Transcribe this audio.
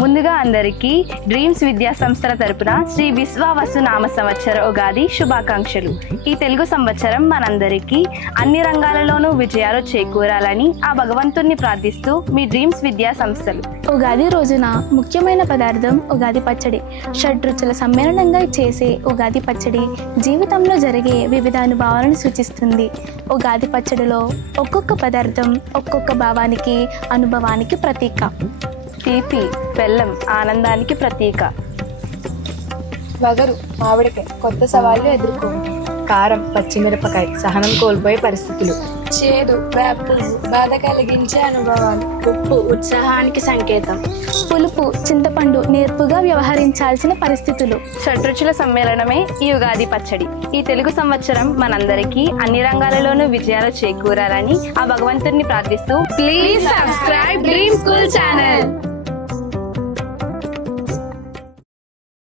ముందుగా అందరికీ డ్రీమ్స్ విద్యా సంస్థల తరపున శ్రీ విశ్వావసు నామ సంవత్సర ఉగాది శుభాకాంక్షలు. ఈ తెలుగు సంవత్సరం మనందరికీ అన్ని రంగాలలోనూ విజయాలు చేకూరాలని ఆ భగవంతుణ్ణి ప్రార్థిస్తూ మీ డ్రీమ్స్ విద్యా సంస్థలు ఉగాది రోజున ముఖ్యమైన పదార్థం ఉగాది పచ్చడి. షడ్రుచుల సమ్మేళనంగా చేసే ఉగాది పచ్చడి జీవితంలో జరిగే వివిధ అనుభవాలను సూచిస్తుంది. ఉగాది పచ్చడిలో ఒక్కొక్క పదార్థం ఒక్కొక్క భావానికి అనుభవానికి ప్రతీక. తీపి బెల్లం ఆనందానికి ప్రతీక. వగరు మామిడికాయ కొత్త సవాళ్ళు ఎదుర్కోవడం కారం పచ్చిమిరపకాయ సహనం కోల్పోయే పరిస్థితులు. చేదు బాధ కలిగించే అనుభవాలు. ఉప్పు ఉత్సాహానికి సంకేతం. పులుపు చింతపండు నేర్పుగా వ్యవహరించాల్సిన పరిస్థితులు. షడ్రుచుల సమ్మేళనమే ఈ ఉగాది పచ్చడి. ఈ తెలుగు సంవత్సరం మనందరికీ అన్ని రంగాలలోనూ విజయాలు చేకూరాలని ఆ భగవంతుణ్ణి ప్రార్థిస్తూ please subscribe dream school channel